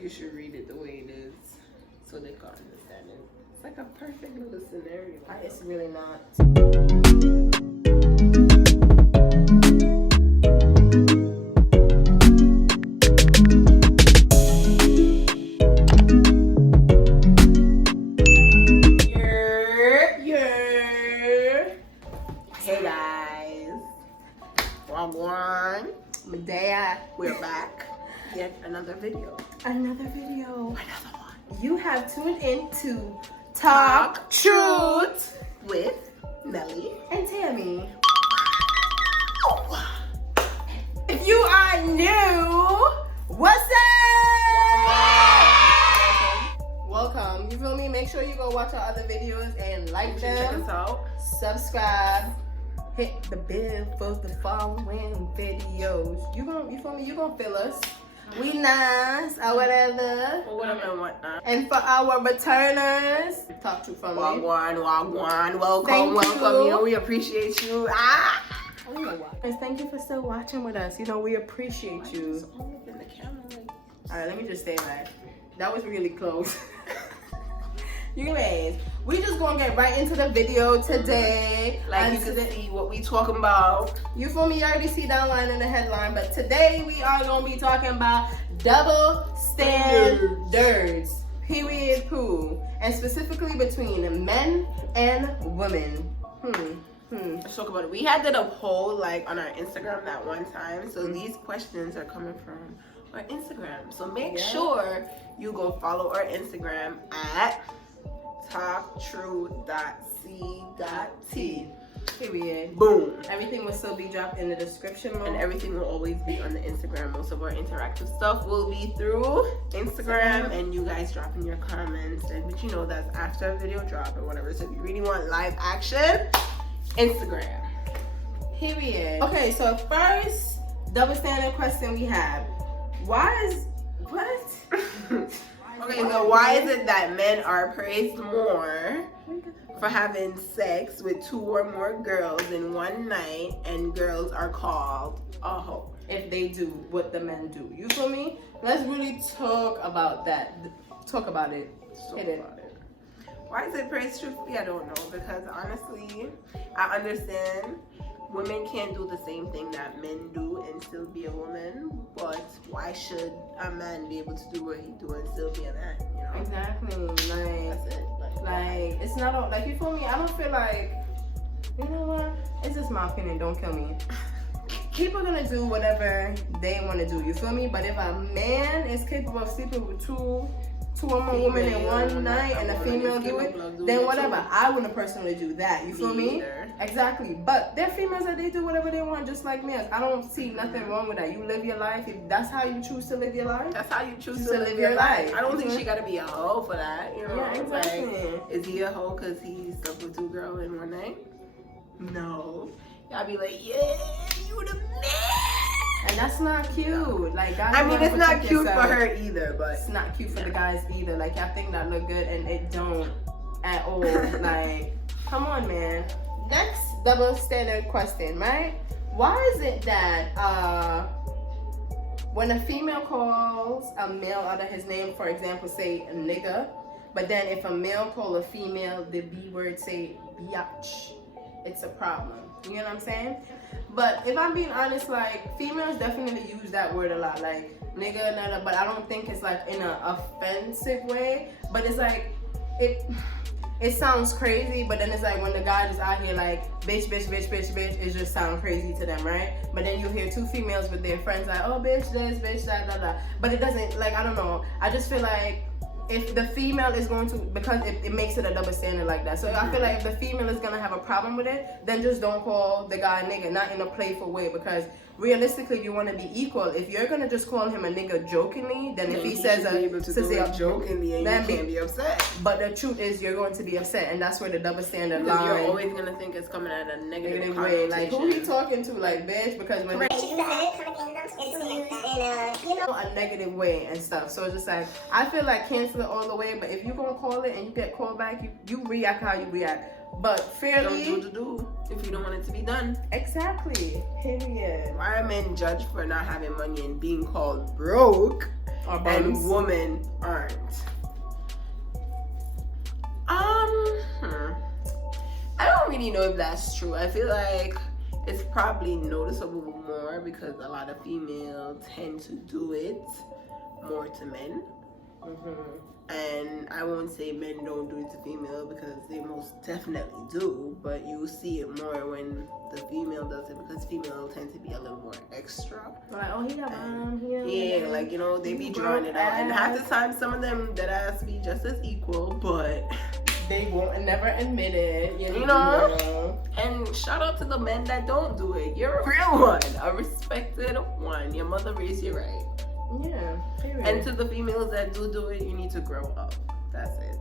think you should read it the way it is so they can understand it. It's like a perfect little scenario. It's really not. Hey guys, Wagwan. Medea. We're back. Yet another video. Another video. Another one. You have tuned into Talk Truth with Nelly and Tami. If you are new, what's up? Welcome. You feel me? Make sure you go watch our other videos and like them. Check us out. Subscribe. Hit the bell for the following videos. You feel me? You gonna feel us. We nice or whatever. For whatever and whatnot. And for our returners, Talk Truth family. Wagwan. Welcome, Thank welcome. you. You know, we appreciate you. And thank you for still watching with us. You know, we appreciate you. In the camera, like... Alright, let me just say that. That was really close. Anyways, we just gonna get right into the video today. Like, you can see what we talking about. You feel me? You already see that line in the headline, but today we are gonna be talking about double standards. Period. Poo. And specifically between men and women. Let's talk about it. We had did a poll like on our Instagram that one time, so these questions are coming from our Instagram. So make sure you go follow our Instagram at talktruth.c.t. Period. Boom. Everything will still be dropped in the description And everything will always be on the Instagram. Most of our interactive stuff will be through Instagram and you guys dropping your comments. But you know that's after a video drop or whatever. So if you really want live action, Instagram. Period. Okay, so first double standard question we have. Okay, so why is it that men are praised more for having sex with 2 or more girls in one night and girls are called a hoe if they do what the men do? You feel me? Let's really talk about that. Talk about it. Hit it. Why is it praised truthfully? I don't know, because honestly, I understand women can't do the same thing that men do and still be a woman, but why should a man be able to do what he do and still be a man? You know? Exactly. Like, that's it. Like it's not like, you feel me? I don't feel like, you know what? It's just my opinion. Don't kill me. People are gonna do whatever they want to do. You feel me? But if a man is capable of sleeping with two or more women in one night and a female do it, then whatever. I wouldn't personally do that. You feel me? Exactly. But there are females that they do whatever they want, just like males. I don't see nothing wrong with that. You live your life. If that's how you choose to live your life, that's how you choose to live your life. I don't think she gotta be a hoe for that. You know? Yeah, exactly. Like, is he a hoe because he slept with 2 girls in one night? No. Y'all be like, yeah, you the man. And that's not cute. Like, guys, I mean, it's not cute for her either, but it's not cute for the guys either. Like, y'all think that look good and it don't at all. Like, come on, man. Next double standard question, right? Why is it that when a female calls a male out of his name, for example, say a nigga, but then if a male call a female the B word, say biatch, it's a problem. You know what I'm saying? But if I'm being honest, like, females definitely use that word a lot, like nigga, nada, but I don't think it's like in an offensive way. But it's like it sounds crazy, but then it's like when the guy is out here like bitch, it just sounds crazy to them, right? But then you hear 2 females with their friends like, oh bitch this, bitch that, blah blah. But it doesn't, like, I don't know. I just feel like if the female is going to, because it makes it a double standard like that. So I feel like if the female is gonna have a problem with it, then just don't call the guy a nigga, not in a playful way, because realistically you want to be equal. If you're gonna just call him a nigga jokingly, then if he says jokingly, and you can't be upset. But the truth is you're going to be upset, and that's where the double standard line. You're lies. always gonna think it's coming at a negative way. Like, who he talking to, like, bitch? Because when it's used in a negative way and stuff. So it's just like, I feel like cancel it all the way. But if you're gonna call it and you get called back, you react how you react. But fairly, don't do if you don't want it to be done. Exactly. Period. Why are men judged for not having money and being called broke, and women aren't? I don't really know if that's true. I feel like it's probably noticeable more because a lot of females tend to do it more to men. And I won't say men don't do it to female because they most definitely do, but you see it more when the female does it because females tend to be a little more extra. Like, oh, he got yeah, like, you know, they be drawing it out. And half the time, some of them that ass be just as equal, but they won't never admit it. You know? And shout out to the men that don't do it. You're a real one, a respected one. Your mother raised you right. Yeah, period. And to the females that do it, you need to grow up. That's it.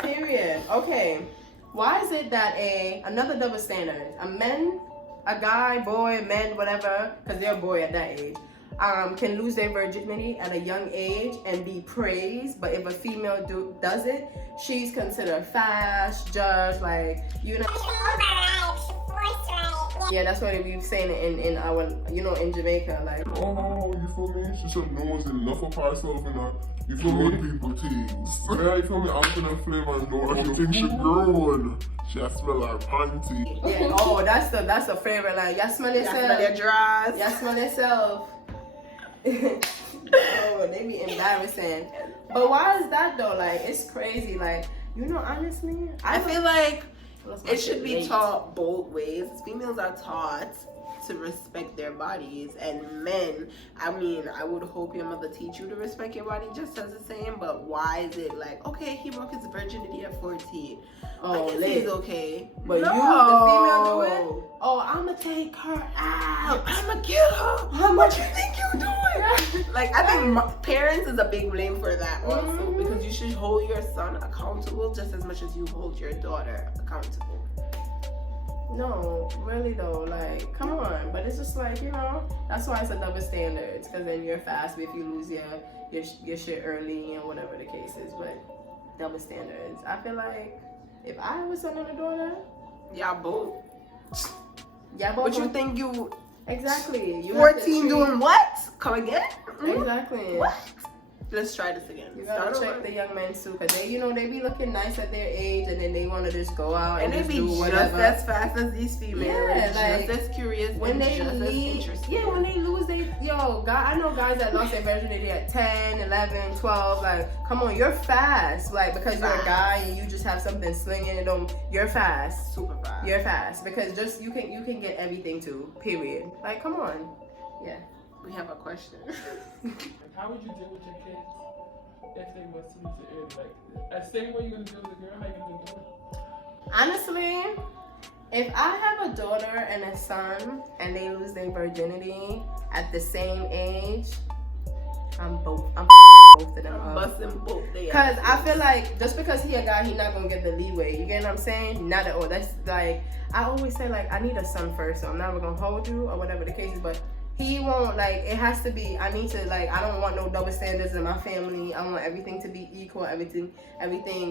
Period. Okay. Why is it that another double standard? A guy, boy, men, whatever, because they're a boy at that age, can lose their virginity at a young age and be praised, but if a female does it, she's considered fast, judged, like, you know. Yeah, that's what we were saying in our, in Jamaica, like. Oh, you feel me? She should know what's enough of herself and you feel me? People things. Yeah, you feel me? I'm gonna flavor and know you think she grown. She smell her panty. Yeah, oh, that's the favorite line. Y'all smell yourself. Y'all smell your drawers. Y'all smell yourself. Oh, they be embarrassing. But why is that though? Like, it's crazy. Like, honestly, I feel like it should be taught both ways. Females are taught to respect their bodies, and men, I mean, I would hope your mother teach you to respect your body just as the same, but why is it like, okay, he broke his virginity at 14. Oh, I guess he's okay. But no, you, the female, do it? Oh, I'ma take her out. I'ma get her. How much you think you doing? Like, I think parents is a big blame for that also, because you should hold your son accountable just as much as you hold your daughter accountable. No, really though, like, come on. But it's just like, that's why it's a double standard. Because then you're fast if you lose your shit early and whatever the case is. But double standards. I feel like if I have a son and a daughter, y'all both. But you think you exactly? You 14 doing what? Come again? Exactly. What? Let's try this again. You gotta check the young men too, cause they, they be looking nice at their age, and then they want to just go out and they just be do whatever. Just as fast as these females. Yeah, like, just as curious when and they just leave, as interested. Yeah, when they lose I know guys that lost their virginity at 10, 11, 12. Like, come on, you're fast. Like, because you're a guy and you just have something slinging, you're fast. Super fast. You're fast because just you can get everything too. Period. Like, come on. Yeah. We have a question. How would you deal with your kids if they was to lose it early? Like, the same way you're gonna deal with a girl, how you gonna do it? Honestly, if I have a daughter and a son and they lose their virginity at the same age, I'm both of them up. Busting both. Cause I feel like just because he a guy, he not gonna get the leeway. You get what I'm saying? Not at all. That's like, I always say, like, I need a son first, so I'm never gonna hold you or whatever the case is, but he won't, like, it has to be, I need to, like, I don't want no double standards in my family. I want everything to be equal, everything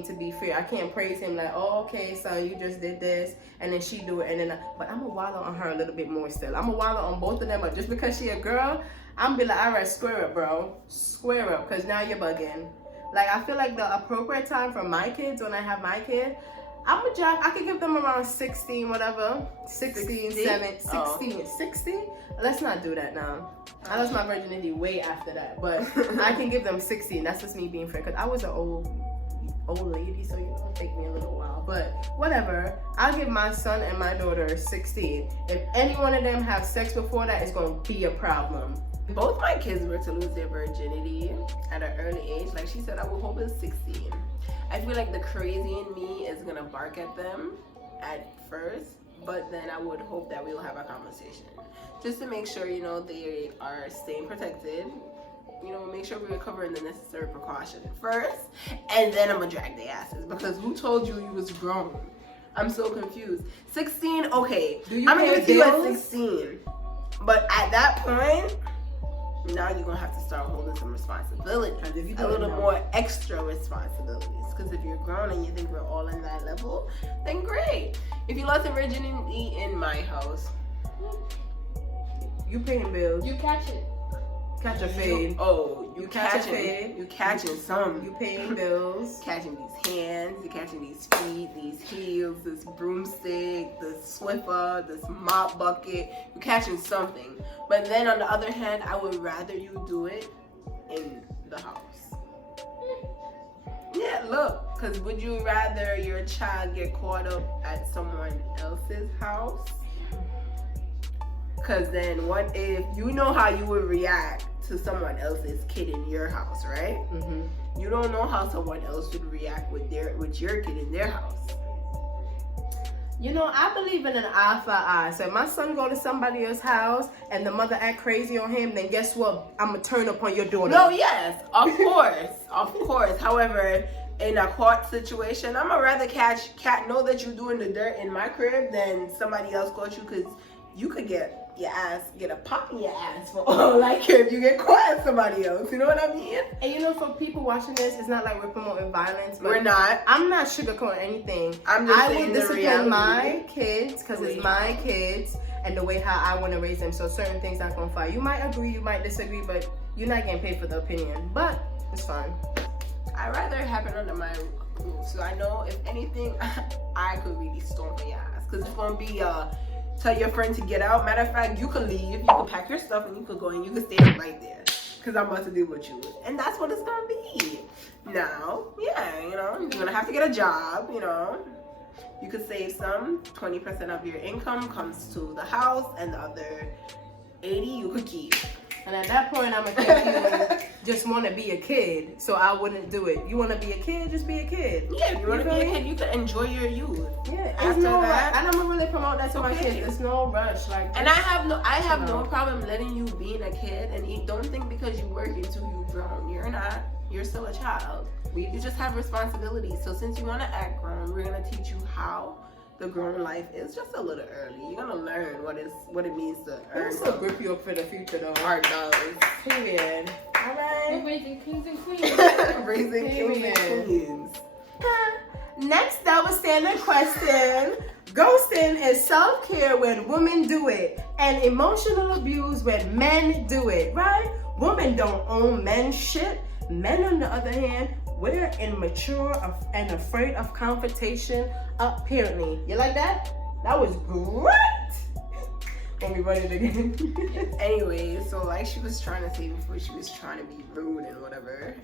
to be fair. I can't praise him like, oh, okay, son, you just did this, and then she do it, and then, but I'm a wallow on her a little bit more still. I'm a wallow on both of them, but just because she a girl, I'm be like, all right, square up, bro. Square up, because now you're bugging. Like, I feel like the appropriate time for my kids, when I have my kid, I could give them around 16, whatever. 16, 60. Let's not do that now. I lost my virginity way after that, but I can give them 16. That's just me being fair, because I was an old lady, so it'll take me a little while. But whatever, I'll give my son and my daughter 16. If any one of them have sex before that, it's going to be a problem. Both my kids were to lose their virginity at an early age. Like she said, I would hope it's 16. I feel like the crazy in me is gonna bark at them at first, but then I would hope that we'll have a conversation just to make sure, they are staying protected. Make sure we're covering the necessary precaution first, and then I'm gonna drag their asses, because who told you was grown? I'm so confused. 16, okay. I'm gonna give it to you at 16, but at that point, now you're gonna have to start holding some responsibility, And if you a don't little know- more extra responsibilities. Because if you're grown and you think we're all in that level, then great. If you lost a virginity in my house, You paying bills. You catch it. Catch a fade. you catch a catching, fade. you catching some. You paying bills. Catching these hands, you're catching these feet, these heels, this broomstick, this Swiffer, this mop bucket. You're catching something. But then on the other hand, I would rather you do it in the house. Yeah, look, because would you rather your child get caught up at someone else's house? Because then what if, you know how you would react to someone else's kid in your house, right? Mm-hmm. You don't know how someone else would react with your kid in their house. You know, I believe in an eye for eye. So if my son go to somebody else's house and the mother act crazy on him, then guess what? I'm gonna turn up on your daughter. No, yes, of course, of course. However, in a court situation, I'm gonna rather know that you're doing the dirt in my crib than somebody else caught you, because you could get a pop in your ass for all I care if you get caught at somebody else. You know what I mean? And you know, for people watching this, it's not like we're promoting violence. But We're not. I'm not sugarcoating anything. I'm just I saying will the discipline reality. my kids because it's my kids and the way how I want to raise them. So certain things not gonna fly. You might agree, you might disagree, but you're not getting paid for the opinion. But it's fine. I'd rather it happen under my roof, so I know if anything, I could really storm your ass. Because it's gonna be tell your friend to get out. Matter of fact, you could leave, you could pack your stuff, and you could go, and you could stay right there. Because I'm about to deal with you. And that's what it's gonna be. Now, yeah, you know, you're gonna have to get a job, you know. You could save some. 20% of your income comes to the house, and the other 80 you could keep. And at that point, I'm gonna think you just want to be a kid, so I wouldn't do it. You want to be a kid, just be a kid. Yeah, if you want to feel be a me? kid, you can enjoy your youth. Yeah, After it's no that, rush. And I'm gonna really promote that to my okay. kids. There's no rush, like. And I have no No. problem letting you being a kid, and you don't think because you work until you grown. You're not. You're still a child. You just have responsibilities. So since you want to act grown, we're gonna teach you how the grown life is just a little early. You're gonna learn what it means to earn It'll still grip you up for the future, though. our dollars. Period. All We're right. raising kings and queens. Raising kings and Period. queens. Next up, a standard question. Ghosting is self-care when women do it, and emotional abuse when men do it, right? Women don't own men's shit. Men, on the other hand, we're immature and afraid of confrontation, apparently. You like that? That was great! Let me run it again. Anyway, so like she was trying to say before, she was trying to be rude and whatever.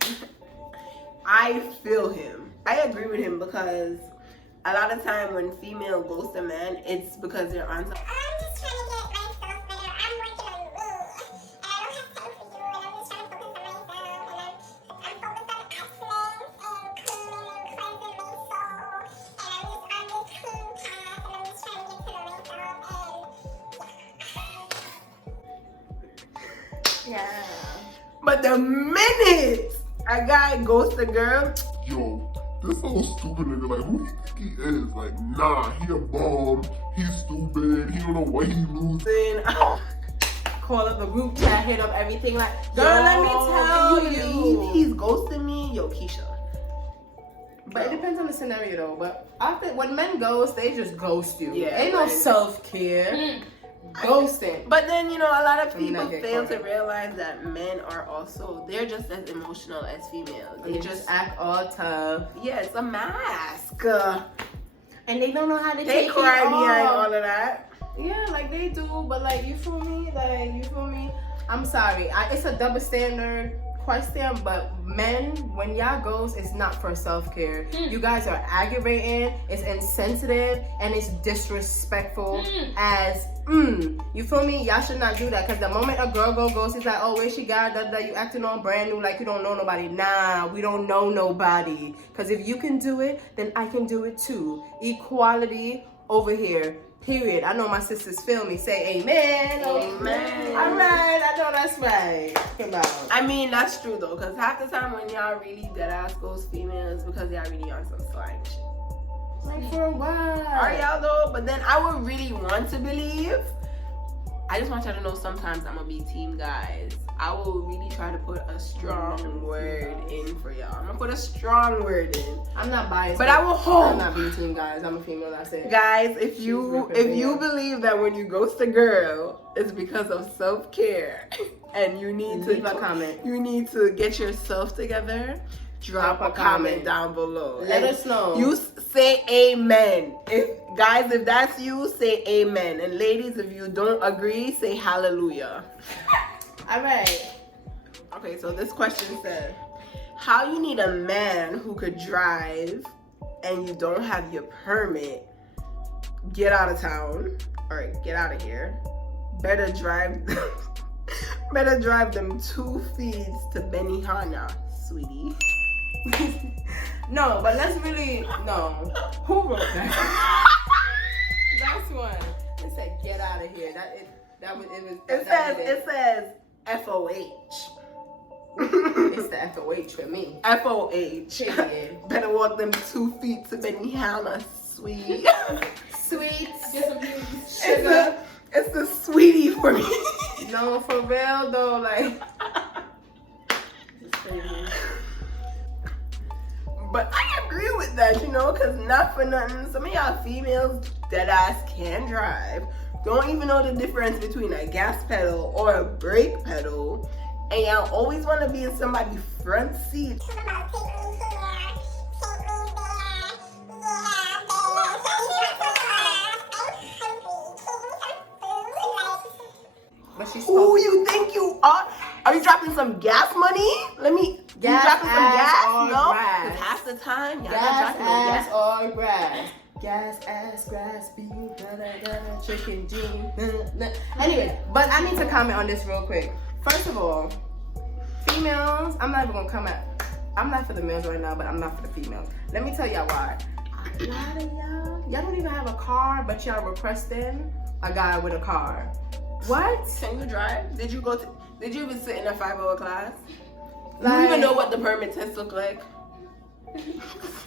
I feel him. I agree with him, because a lot of time when female ghost a man, it's because they're on some. I'm just trying to get myself better. I'm working on me. And I don't have time for you. And I'm just trying to focus on myself. And I'm focused on excellence and cleaning and cleansing my soul. And I'm just on this clean path. And I'm just trying to get to know myself. Yeah. But the minute a guy ghosts a girl, Yo, this little stupid nigga, like, who do you think he is? Like, nah, he a bum, he's stupid, he don't know what he losing. then Call up the group chat, hit up everything like, girl, let me tell can you. believe he's ghosting me? Yo, Keisha. But it depends on the scenario though. But often when men ghost, they just ghost you. Yeah, Ain't no right. self-care. Ghosting. But then, you know, a lot of Let me people not get fail caught to up. realize that men are also, they're just as emotional as females. They just act all tough. yeah, it's a mask. And they don't know how to They take cry it behind off. all of that. Yeah, like they do, but like you feel me? Like you feel me? I'm sorry. It's a double standard question, but men, when y'all goes, it's not for self-care. You guys are aggravating, it's insensitive, and it's disrespectful as you feel me? Y'all should not do that, because the moment a girl goes, it's like, oh, where she got that you acting all brand new like you don't know nobody. Nah, we don't know nobody. Because if you can do it, then I can do it too. Equality over here. Period. I know my sisters feel me. Say amen. Amen. All right. I know that's right. Come on. I mean, that's true though, because half the time when y'all really dead ass ghost females, because y'all really on some slime shit. Like for a while. Are y'all though? But then I would really want to believe I just want y'all to know sometimes I'm gonna be team guys. I will really try to put a strong word in for y'all. I'm gonna put a strong word in. I'm not biased, But I will hope. I'm not being team guys. I'm a female. That's it. Guys, if you believe that when you ghost a girl, it's because of self-care and you need Leave a comment. You need to get yourself together. Drop a comment down below. Let us know. You say amen. If that's you, say amen. And ladies, if you don't agree, say hallelujah. All right. Okay, so this question said, how you need a man who could drive and you don't have your permit, get out of town or get out of here. Better drive them 2 feeds to Benihana, sweetie. No, but let's really Who wrote that? That's one. It said get out of here. It says FOH. It's the FOH for me. FOH. Period. Better walk them 2 feet to Benihana, sweet. Sweets. Get some sugar. It's the sweetie for me. No, for real though, like. It's crazy. But I agree with that, because not for nothing, some of y'all females dead ass can drive, don't even know the difference between a gas pedal or a brake pedal, and y'all always want to be in somebody's front seat. Talk about take me here, take me there. But she's Who you think you are? Are you dropping some gas money? You dropping some gas? No? 'Cause half the time, y'all not gas, dropping no ass, gas. or grass. Gas, ass, grass, beef, chicken, jean. Anyway, but I need to comment on this real quick. First of all, females, I'm not even gonna comment. I'm not for the males right now, but I'm not for the females. Let me tell y'all why. A lot of y'all don't even have a car, but y'all requesting a guy with a car. What? Can you drive? Did you even sit in a 5-hour class? You Like- don't even know what the permit test look like.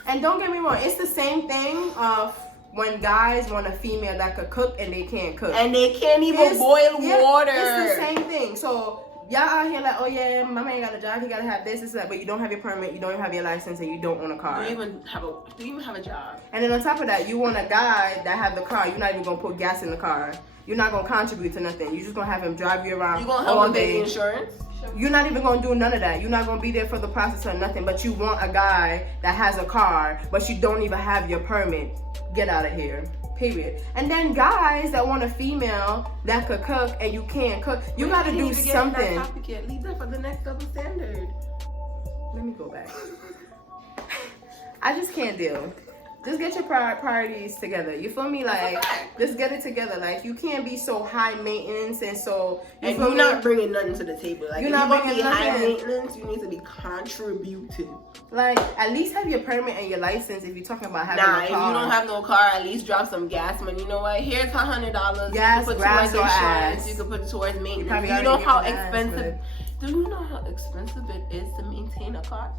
And don't get me wrong, it's the same thing of when guys want a female that could cook and they can't cook. And they can't even boil water. It's the same thing. So y'all out here like, oh yeah, my man got a job, he gotta have this, that, but you don't have your permit, you don't even have your license, and you don't own a car. Do you even have a job? And then on top of that, you want a guy that have the car. You're not even gonna put gas in the car. You're not gonna contribute to nothing. You're just gonna have him drive you around You gonna help all him pay the day. insurance? You're not even gonna do none of that. You're not gonna be there for the process or nothing. But you want a guy that has a car, but you don't even have your permit. Get out of here. Period. And then guys that want a female that could cook and you can't cook, you gotta do something. Leave that for the next double standard. Let me go back. I just can't deal. Just get your priorities together. You feel me? Like, just get it together. Like, you can't be so high maintenance and so. And you're not bringing nothing to the table. Like, You're if not you want to bringing be high nothing. maintenance, you need to be contributing. Like, at least have your permit and your license if you're talking about having Nah, a if car. you don't have no car, at least drop some gas money. You know what? Here's $100. Gas, you can put grass, towards or insurance. ass. You can put it towards maintenance. probably You already know get how the gas, expensive? Do you know how expensive it is to maintain a car?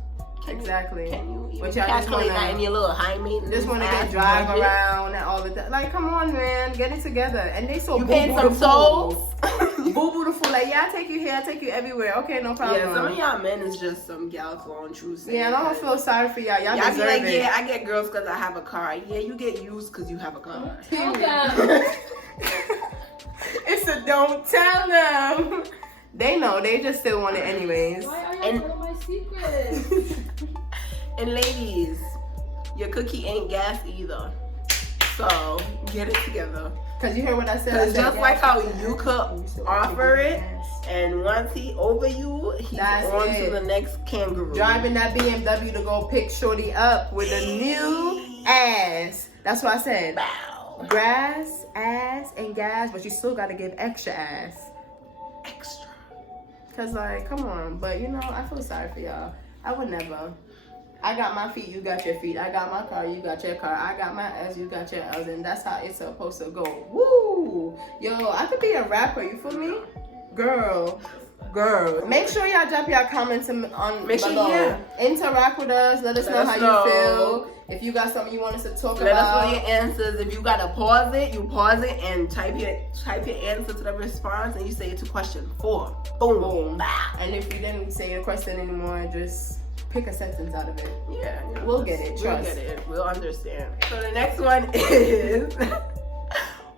Exactly. Can you even But y'all just calculate wanna- that in your little high maintenance? Just want to ass get drive budget? around and all of that. Like, come on, man, get it together. And they so You boo paying boo some the tolls? fool. Boo boo the fool. Like, yeah, I take you here, I take you everywhere. Okay, no problem. Yeah, some of y'all men is just some gal flowing true. Yeah, and I don't feel sorry for y'all. Y'all Y'all be deserve like, it. yeah, I get girls because I have a car. Yeah, you get used because you have a car. Tell them. It's a don't tell them. They know. They just still want it anyways. Why are you And- telling my secrets? And ladies, your cookie ain't gas either. So get it together. Cause you heard what I said. I Because said just gas, like how gas, you could gas. offer it, and once he over you, he's That's on it. to the next kangaroo. Driving that BMW to go pick Shorty up with a new ass. That's what I said. Wow. Grass, ass, and gas, but you still gotta give extra ass. Extra. Cause like, come on. But you know, I feel sorry for y'all. I would never. I got my feet, you got your feet. I got my car, you got your car. I got my ass, you got your ass. And that's how it's supposed to go. Woo! Yo, I could be a rapper, you feel me? Girl, Girl, make sure y'all drop your comments on Make sure, below. yeah. Interact with us. Let us know how you feel. If you got something you want us to talk Let about. us know your answers. If you gotta pause it, you pause it and type your answer to the response, and you say it to question 4. Boom. Boom. And if you didn't say your question anymore, just pick a sentence out of it. Yeah, We'll get it. We'll Trust. get it. We'll understand. So the next one is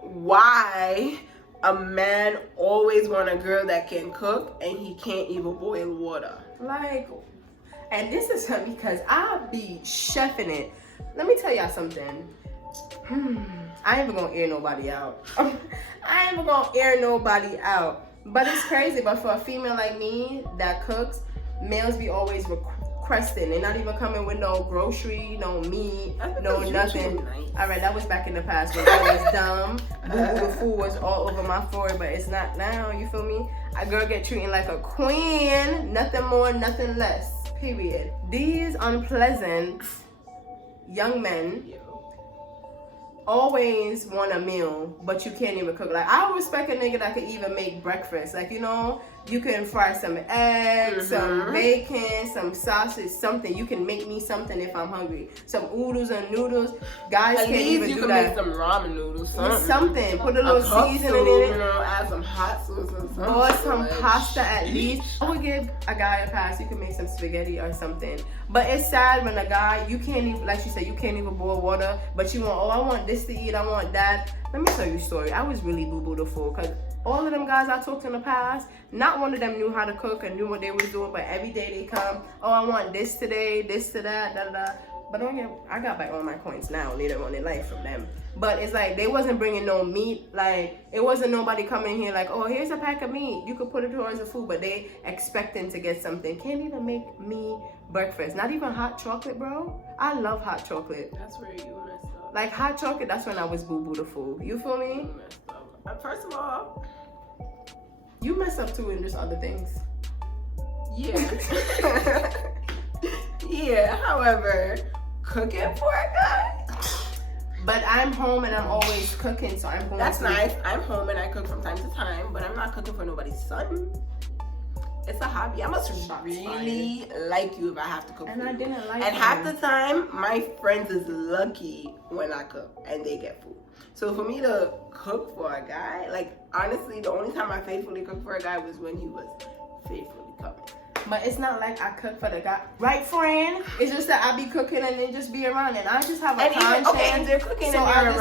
why a man always want a girl that can cook and he can't even boil water. Like, and this is because I be chefing it. Let me tell y'all something. I ain't even gonna air nobody out. I ain't even gonna air nobody out. But it's crazy. But for a female like me that cooks, males be always requesting. They're not even coming with no grocery, no meat, no nothing. Nice. All right, that was back in the past when I was dumb. The food was all over my forehead, but it's not now. You feel me? A girl get treated like a queen. Nothing more, nothing less. Period. These unpleasant young men always want a meal, but you can't even cook. Like, I respect a nigga that could even make breakfast. Like, you know, you can fry some eggs, some bacon, some sausage, something. You can make me something if I'm hungry. Some oodles and noodles. Guys At can't least even you do can that. make some ramen noodles. Something. Put a little cup seasoning soup, in it. You know, add some hot sauce or something. Or some Like, pasta at least. I would give a guy a pass. You can make some spaghetti or something. But it's sad when a guy, you can't even, like you said, you can't even boil water. But you want, oh, I want this to eat. I want that. Let me tell you a story. I was really boo-boo the fool. Because all of them guys I talked to in the past, not one of them knew how to cook and knew what they was doing. But every day they come, oh, I want this today, this to that, da da da. But I got back all my coins now later on in life from them. But it's like they wasn't bringing no meat. Like, it wasn't nobody coming here like, oh, here's a pack of meat. You could put it towards the food. But they expecting to get something. Can't even make me breakfast. Not even hot chocolate, bro. I love hot chocolate. That's where you messed up. Like, hot chocolate, that's when I was boo-boo the fool. You feel me? You messed up. First of all, You mess up too in just other things. yeah. Yeah, however, cooking for a guy, But I'm home and I'm always cooking, so I'm going that's to... nice. I'm home and I cook from time to time, but I'm not cooking for nobody's son. It's a hobby. I must really like you if I have to cook And for I you. didn't like And you. half the time, my friends is lucky when I cook and they get food. So for me to cook for a guy, like, honestly, the only time I faithfully cooked for a guy was when he was faithfully coming. But it's not like I cook for the guy, right, friend? It's just that I be cooking and then just be around, and I just have a And even, conscience. okay, and they're cooking so and I they're just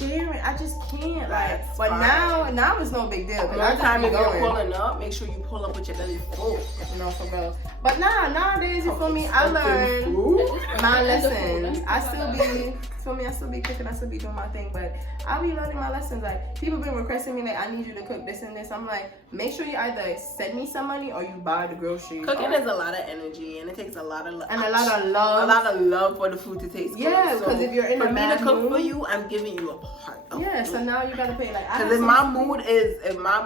around. be sharing. I just can't. Like, That's but fine. now it's no big deal. 'Cause I One just time be if you're going. pulling up, make sure you pull up with your belly full. You know, for real. But nowadays, you feel me? I Expecting learned food? my lessons. I still be, feel me? I still be cooking. I still be doing my thing. But I be learning my lessons. Like, people been requesting me, like, I need you to cook this and this. I'm like, make sure you either send me some money or you buy the groceries. Cooking is a lot of energy and it takes a lot of love. And a lot of love. A lot of love for the food to taste good. Yeah, because if you're in for a me to bad cook mood, for you, I'm giving you a part of yeah, food. so now you gotta pay like. Because if my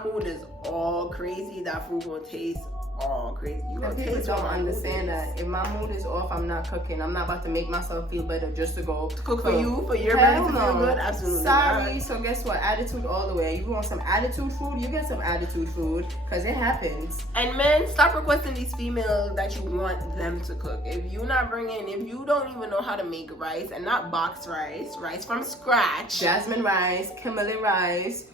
mood is all crazy, that food gonna taste all crazy. You gonna People taste don't what my mood understand is. that if my mood is off, I'm not cooking. I'm not about to make myself feel better just to go Cook for you, for your Hell belly to feel no. good? Absolutely Sorry. not. So guess what? Attitude all the way. You want some attitude food? You get some attitude food because it happens. And men, stop requesting these females that you want them to cook. If you don't even know how to make rice, and not box rice from scratch. Jasmine rice, Kimberly rice,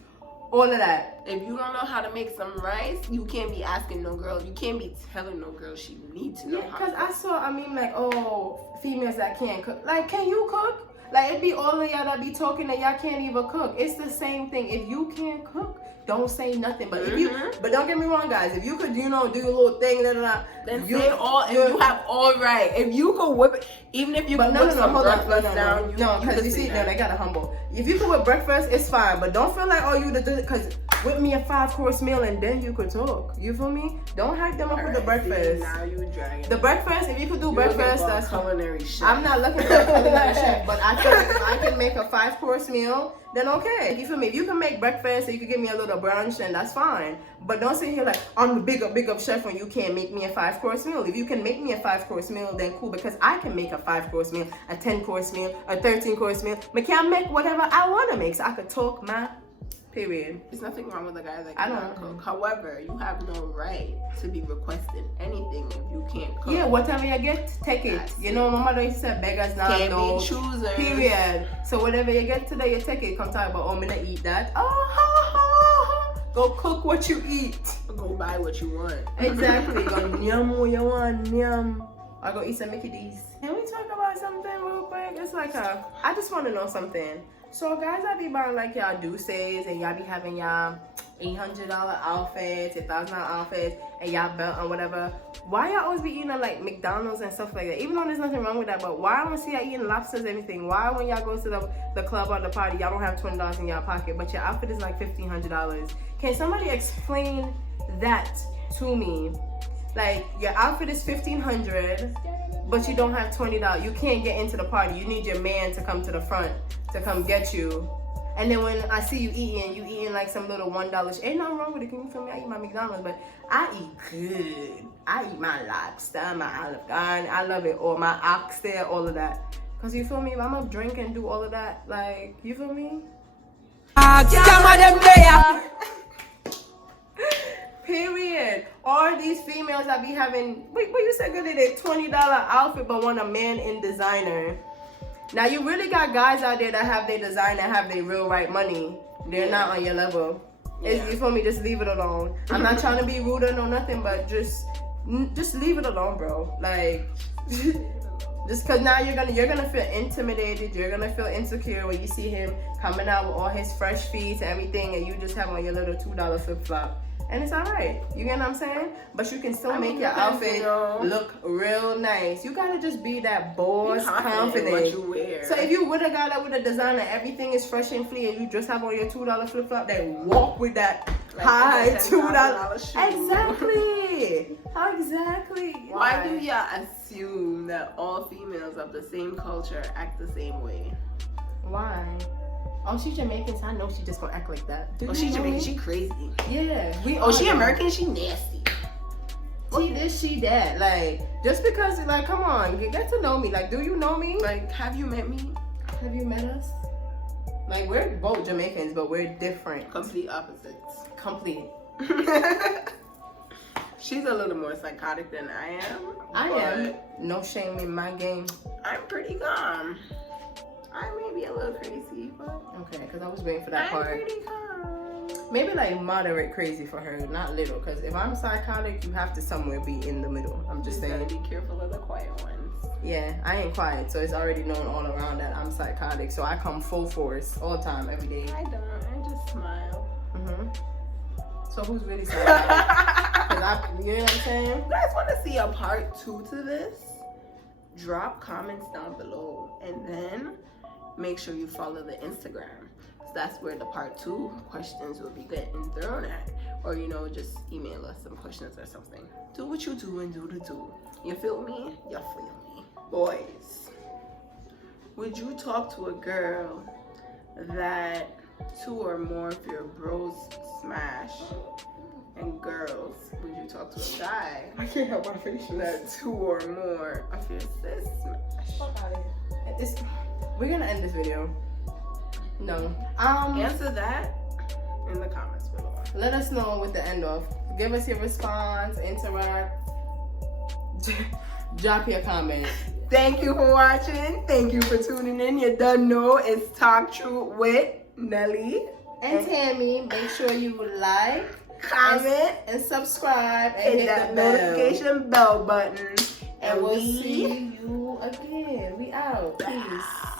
all of that. If you don't know how to make some rice, you can't be asking no girl. You can't be telling no girl she needs to know Yeah, how because to I mean, like, oh, females that can't cook. Like, can you cook? Like, it be all of y'all that be talking that y'all can't even cook. It's the same thing. If you can't cook, don't say nothing. But if you, but don't get me wrong, guys. If you could, you know, do a little thing, then say all. If you have all right, if you could whip it, even if you But could no, whip some hold on, breakfast down, no, you because could you say see, that. no, they gotta humble. If you could with breakfast, it's fine, but don't feel like, oh, you the, because whip me a 5-course meal and then you could talk. You feel me? Don't hype them up with the breakfast. Now you dragging. The breakfast, if you could do You're breakfast, looking for a that's culinary chef. I'm not looking for a culinary chef, but I feel like if I can make a 5-course meal, then okay. You feel me? If you can make breakfast, so you can give me a little brunch, then that's fine. But don't sit here like, I'm a big up chef when you can't make me a 5-course meal. If you can make me a 5-course meal, then cool, because I can make a 5-course meal, a 10-course meal, a 13-course meal. I can make whatever I want to make, so I could talk my Period. There's nothing wrong with a guy that I cannot don't. cook. However, you have no right to be requesting anything if you can't cook. Yeah, whatever you get, take it. That's You know, my mother used to say beggars not Can't no. be choosers. Period. So whatever you get today, you take it. Come talk about, oh, I'm gonna eat that. Oh, ha, ha. Go cook what you eat. Go buy what you want. Exactly. Go yum what you want, yum. I go eat some Mickey D's. Can we talk about something real quick? It's like I just want to know something. So guys, I be buying like y'all Deuces and y'all be having y'all $800 outfits, $1,000 outfits, and y'all belt and whatever. Why y'all always be eating at like McDonald's and stuff like that? Even though there's nothing wrong with that, but why I don't see y'all eating lobsters or anything? Why when y'all go to the club or the party, y'all don't have $20 in y'all pocket, but your outfit is like $1,500? Can somebody explain that to me? Like your outfit is $1,500, but you don't have $20. You can't get into the party. You need your man to come to the front to come get you. And then when I see you eating like some little $1. Ain't nothing wrong with it. Can you feel me? I eat my McDonald's, but I eat good. I eat my lobster, my Olive Garden. I love it. Or my oxtail, all of that. Cause you feel me? If I'm up drink and do all of that, like, you feel me? Period. Or these females that be having, wait, what you said good at it? $20 outfit, but want a man in designer. Now you really got guys out there that have their designer, have their real right money. They're not on your level. Yeah. You feel me? Just leave it alone. I'm not trying to be rude or no nothing, but just leave it alone, bro. Like, just cause now you're gonna feel intimidated. You're gonna feel insecure when you see him coming out with all his fresh feet and everything, and you just have on your little $2 flip flop. And it's alright. You get what I'm saying? But you can still make your outfit look real nice. You gotta just be that boss, confident. What you wear. So if you would have got up with a designer, everything is fresh and clean, and you just have on your $2 flip flop, then walk with that Like high a $2 shoe. Exactly. Exactly. Why do y'all assume that all females of the same culture act the same way? Why? Oh, she's Jamaican, so I know she just gonna act like that. Oh, she Jamaican, she crazy. Yeah. Oh, she American, she nasty. She this, she that. Like, just because, like, come on, you get to know me. Like, do you know me? Like, have you met me? Have you met us? Like, we're both Jamaicans, but we're different. Complete opposites. Complete. She's a little more psychotic than I am. I am. No shame in my game. I'm pretty calm. I may be a little crazy, but Okay, because I was waiting for that I'm part. pretty calm. Maybe like moderate crazy for her, not little. Because if I'm psychotic, you have to somewhere be in the middle. I'm just Just gotta saying. be careful of the quiet ones. Yeah, I ain't quiet, so it's already known all around that I'm psychotic. So I come full force all the time, every day. I don't. I just smile. So who's really psychotic? You know what I'm saying? You guys want to see a part 2 to this? Drop comments down below, and then make sure you follow the Instagram. So that's where the part 2 questions will be getting thrown at. Or, you know, just email us some questions or something. Do what you do and do the do. You feel me? You feel me? Boys, would you talk to a girl that 2 or more of your bros smash? And girls, would you talk to a guy I can't help my face. that 2 or more of your sis smash? We're gonna end this video. No. Answer that in the comments below. Let us know with the end of. Give us your response, interact. Drop your comment. Thank you for watching. Thank you for tuning in. You done know it's TalkTruth with Nelly And Tami, make sure you like, comment, and subscribe, and hit that the bell. notification bell button. And we'll see you again. We out. Peace.